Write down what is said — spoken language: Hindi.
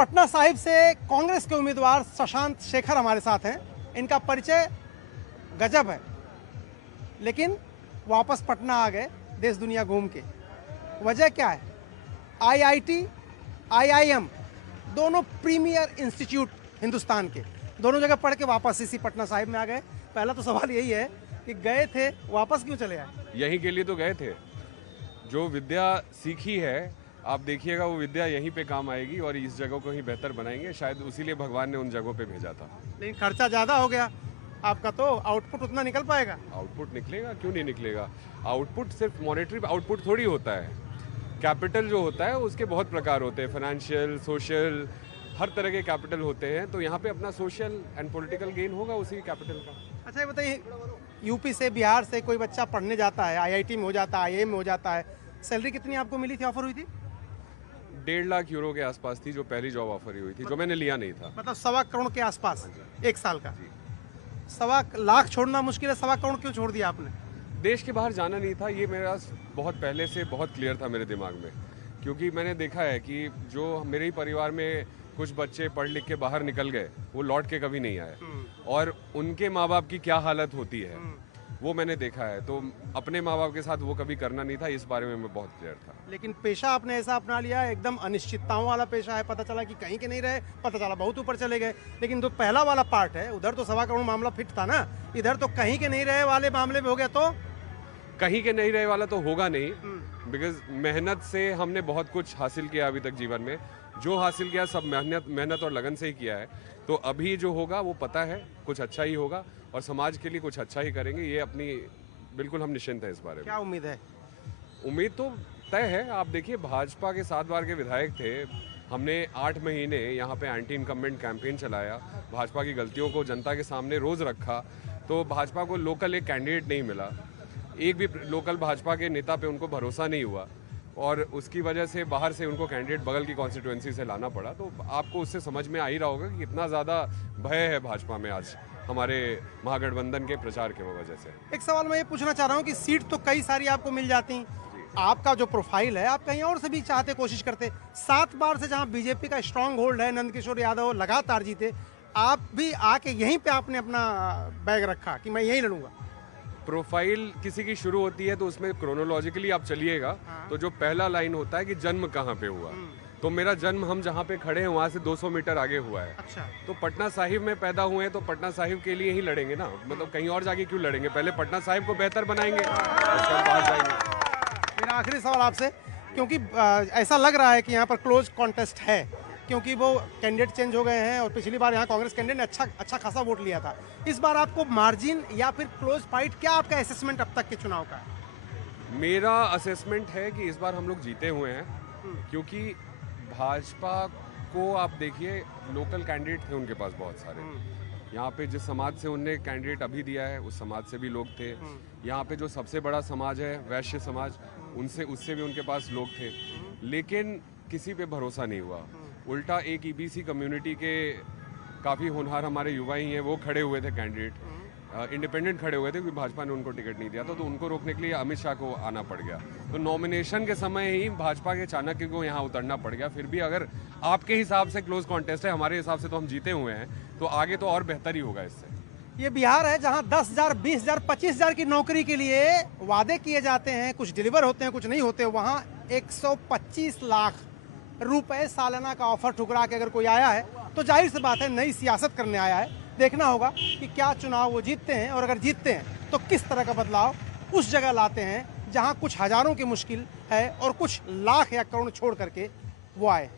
पटना साहिब से कांग्रेस के उम्मीदवार शशांक शेखर हमारे साथ हैं। इनका परिचय गजब है, लेकिन वापस पटना आ गए देश दुनिया घूम के। वजह क्या है? आईआईटी, आईआईएम दोनों प्रीमियर इंस्टीट्यूट हिंदुस्तान के, दोनों जगह पढ़ के वापस इसी पटना साहिब में आ गए। पहला तो सवाल यही है कि गए थे, वापस क्यों चले आए? यहीं के लिए तो गए थे। जो विद्या सीखी है, आप देखिएगा वो विद्या यहीं पे काम आएगी और इस जगह को ही बेहतर बनाएंगे। शायद उसीलिए भगवान ने उन जगहों पे भेजा था। लेकिन खर्चा ज़्यादा हो गया आपका, तो आउटपुट उतना निकल पाएगा? आउटपुट निकलेगा, क्यों नहीं निकलेगा। आउटपुट सिर्फ मॉनेटरी आउटपुट थोड़ी होता है। कैपिटल जो होता है उसके बहुत प्रकार होते हैं, फाइनेंशियल, सोशल, हर तरह के कैपिटल होते हैं। तो यहाँ पे अपना सोशल एंड पॉलिटिकल गेन होगा उसी कैपिटल का। अच्छा, ये बताइए, यूपी से, बिहार से कोई बच्चा पढ़ने जाता है, आईआईटी में हो जाता है, आईआईएम में हो जाता है, सैलरी कितनी आपको मिली थी, ऑफर हुई थी? 1.5 लाख यूरो के आसपास थी जो पहली जॉब ऑफर हुई थी, जो मैंने लिया नहीं था। मतलब 1.25 करोड़ के आसपास एक साल का। 1.25 लाख छोड़ना मुश्किल है, 1.25 करोड़ क्यों छोड़ दिया आपने? देश के बाहर जाना नहीं था, ये मेरा बहुत पहले से बहुत क्लियर था मेरे दिमाग में। क्योंकि मैंने देखा है कि जो मेरे ही परिवार में कुछ बच्चे पढ़ लिख के बाहर निकल गए, वो लौट के कभी नहीं आए, और उनके माँ बाप की क्या हालत होती है वो मैंने देखा है। तो अपने माँ बाप के साथ वो कभी करना नहीं था, इस बारे में मैं बहुत क्लियर था। लेकिन पेशा आपने ऐसा अपना लिया, एकदम अनिश्चितताओं वाला पेशा है। पता चला कि कहीं के नहीं रहे, पता चला बहुत ऊपर चले गए। लेकिन जो पहला वाला पार्ट है, उधर तो 1.25 करोड़ मामला फिट था ना, इधर तो कहीं के नहीं रहे वाले मामले में हो गया। तो कहीं के नहीं रहे वाला तो होगा नहीं, बिकॉज मेहनत से हमने बहुत कुछ हासिल किया अभी तक जीवन में। जो हासिल किया सब मेहनत और लगन से ही किया है। तो अभी जो होगा वो पता है कुछ अच्छा ही होगा और समाज के लिए कुछ अच्छा ही करेंगे, ये अपनी बिल्कुल हम निश्चिंत हैं इस बारे में। क्या उम्मीद है? उम्मीद तो तय है। आप देखिए, भाजपा के 7 बार के विधायक थे, हमने 8 महीने यहाँ पे एंटी इनकम्बेंट कैंपेन चलाया, भाजपा की गलतियों को जनता के सामने रोज़ रखा। तो भाजपा को लोकल एक कैंडिडेट नहीं मिला, एक भी लोकल भाजपा के नेता पे उनको भरोसा नहीं हुआ, और उसकी वजह से बाहर से उनको कैंडिडेट बगल की कॉन्स्टिट्यूएंसी से लाना पड़ा। तो आपको उससे समझ में आ ही रहा होगा कि कितना ज़्यादा भय है भाजपा में आज हमारे महागठबंधन के प्रचार के वजह से। एक सवाल मैं ये पूछना चाह रहा हूँ कि सीट तो कई सारी आपको मिल जाती, आपका जो प्रोफाइल है, आप कहीं और से भी चाहते, कोशिश करते। 7 बार से जहाँ बीजेपी का स्ट्रांग होल्ड है, नंदकिशोर यादव लगातार जीते, आप भी आके यहीं पे आपने अपना बैग रखा कि मैं यहीं लड़ूंगा। प्रोफाइल किसी की शुरू होती है तो उसमें क्रोनोलॉजिकली आप चलिएगा, तो जो पहला लाइन होता है कि जन्म कहाँ पे हुआ, तो मेरा जन्म हम जहाँ पे खड़े हैं वहाँ से 200 मीटर आगे हुआ है। अच्छा। तो पटना साहिब में पैदा हुए हैं तो पटना साहिब के लिए ही लड़ेंगे ना, मतलब कहीं और जाके क्यों लड़ेंगे। पहले पटना साहिब को बेहतर बनाएंगे, उसके बाद बाहर जाएंगे। मेरा आखिरी सवाल आपसे, क्योंकि ऐसा लग रहा है कि यहाँ पर क्लोज कॉन्टेस्ट है, क्योंकि वो कैंडिडेट चेंज हो गए हैं और पिछली बार यहाँ कांग्रेस कैंडिडेट ने अच्छा खासा वोट लिया था। इस बार आपको मार्जिन या फिर क्लोज फाइट, क्या आपका असेसमेंट अब तक के चुनाव का है? मेरा असेसमेंट है कि इस बार हम लोग जीते हुए हैं, क्योंकि भाजपा को आप देखिए, लोकल कैंडिडेट थे उनके पास बहुत सारे। यहाँ पे जिस समाज से उनने कैंडिडेट अभी दिया है उस समाज से भी लोग थे। यहाँ पे जो सबसे बड़ा समाज है वैश्य समाज, उससे भी उनके पास लोग थे, लेकिन किसी पे भरोसा नहीं हुआ। उल्टा एक ईबीसी कम्युनिटी के काफ़ी होनहार हमारे युवा ही हैं, वो खड़े हुए थे कैंडिडेट, इंडिपेंडेंट खड़े हुए थे, क्योंकि भाजपा ने उनको टिकट नहीं दिया था। तो उनको रोकने के लिए अमित शाह को आना पड़ गया। तो नॉमिनेशन के समय ही भाजपा के चाणक्य को यहाँ उतरना पड़ गया। फिर भी अगर आपके हिसाब से क्लोज कॉन्टेस्ट है, हमारे हिसाब से तो हम जीते हुए हैं, तो आगे तो और बेहतर ही होगा इससे। ये बिहार है जहां 10,000, 20,000, 25,000 की नौकरी के लिए वादे किए जाते हैं, कुछ डिलीवर होते हैं, कुछ नहीं होते। वहां 125 लाख रुपए सालाना का ऑफर ठुकरा के अगर कोई आया है तो जाहिर सी बात है नई सियासत करने आया है। देखना होगा कि क्या चुनाव वो जीतते हैं, और अगर जीतते हैं तो किस तरह का बदलाव उस जगह लाते हैं जहां कुछ हजारों की मुश्किल है और कुछ लाख या करोड़ छोड़ करके वो आए।